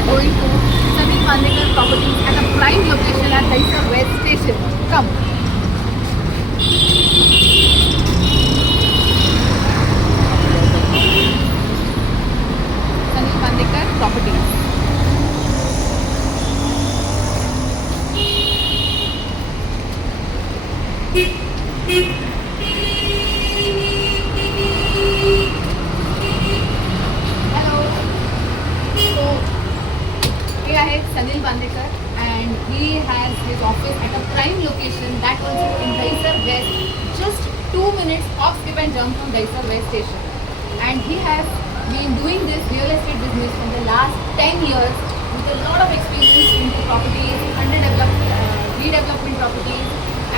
are going to Sunil Bandekar Properties at a prime location at Dahisar West Station. Come. Sunil Bandekar Properties. Hello. So, he is Sunil Bandekar and he has his office at a prime location, that also in Dahisar West, just 2 minutes of skip and jump from Dahisar West Station. And he has been doing this real estate business for the last 10 years with a lot of experience into properties, redevelopment properties,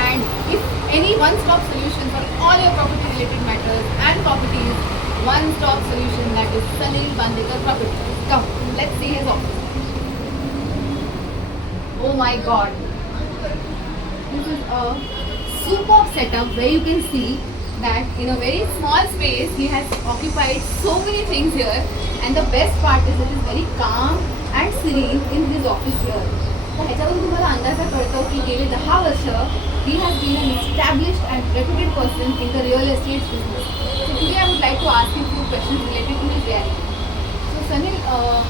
and if any one-stop solution for all your property related matters and properties, one-stop solution, that is Sunil Bandekar Properties. Come, let's see his office. Oh my god. This is a superb setup where you can see that in a very small space he has occupied so many things here, and the best part is it is very calm and serene in his office here. तर ह्याच्यावरून तुम्हाला अंदाजा कळतो की गेले 10 वर्ष he has been an established and reputed person in the real estate business. So today I would like to ask you a few questions related to his reality. So Sunil,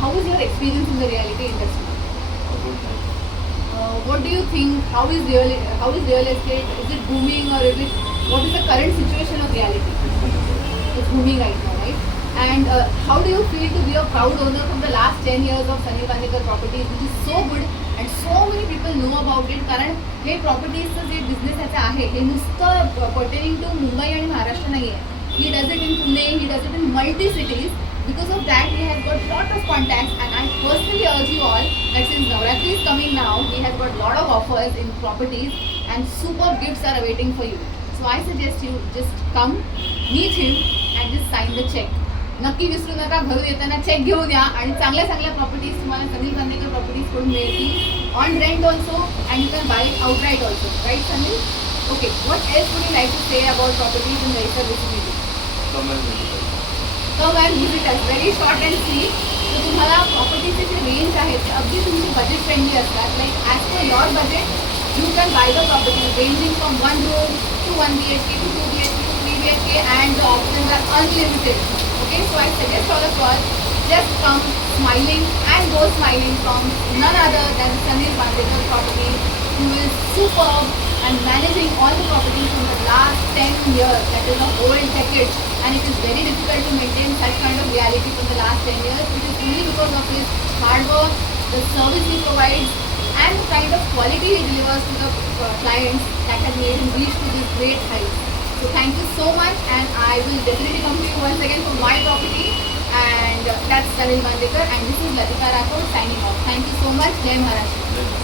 how is your experience in the reality industry? What do you think? How is real estate? Is it booming, or is it, what is the current situation of reality? It's booming right now, right? And how do you feel to be a proud owner from the last 10 years of Sunil Bandekar Properties, which is so good and so many people know about it? कारण हे प्रॉपर्टीजचं जे business ह्याचं आहे हे नुसतं pertaining to Mumbai आणि महाराष्ट्र नाही आहे. He does it in Pune, he does it in multi cities. Because of that, he has got lot of contacts, and I personally urge you all that since Navratri is coming now, he has got lot of offers in properties and superb gifts are awaiting for you. So I suggest you just come, meet him and just sign the check. नक्की विसरू नका, घरून येताना check घेऊन या आणि चांगल्या चांगल्या प्रॉपर्टीज तुम्हाला सनील बांदेकर प्रॉपर्टीज कडून मिळतील. On rent also and you can buy it outright also, right Sunil? Okay, what else would you like to say about properties in Dahisar vicinity? Come and visit us, very short and sweet. तर तुम्हाला प्रॉपर्टीचे जे range आहेत ते अगदी तुमचे budget friendly असतात. Like as per your budget you can buy the property ranging from 1 room to 1 BHK to 2 BHK to 3 BHK, and the options are unlimited. Okay, so I suggest all of us just come smiling and go smiling from none other than Sunil Bandekar Properties, who is superb and managing all the properties from the last 10 years. That is a whole decade, and it is very difficult to maintain such kind of reality for the last 10 years. It is only because of his hard work, the service he provides, and the kind of quality he delivers to the clients that has made him reach to this great height. So thank you so much, and I will definitely come to you once again for my property, and that's Sunil Bandekar, and this is Latika Rathod signing off. Thank you so much. Jai Maharashtra.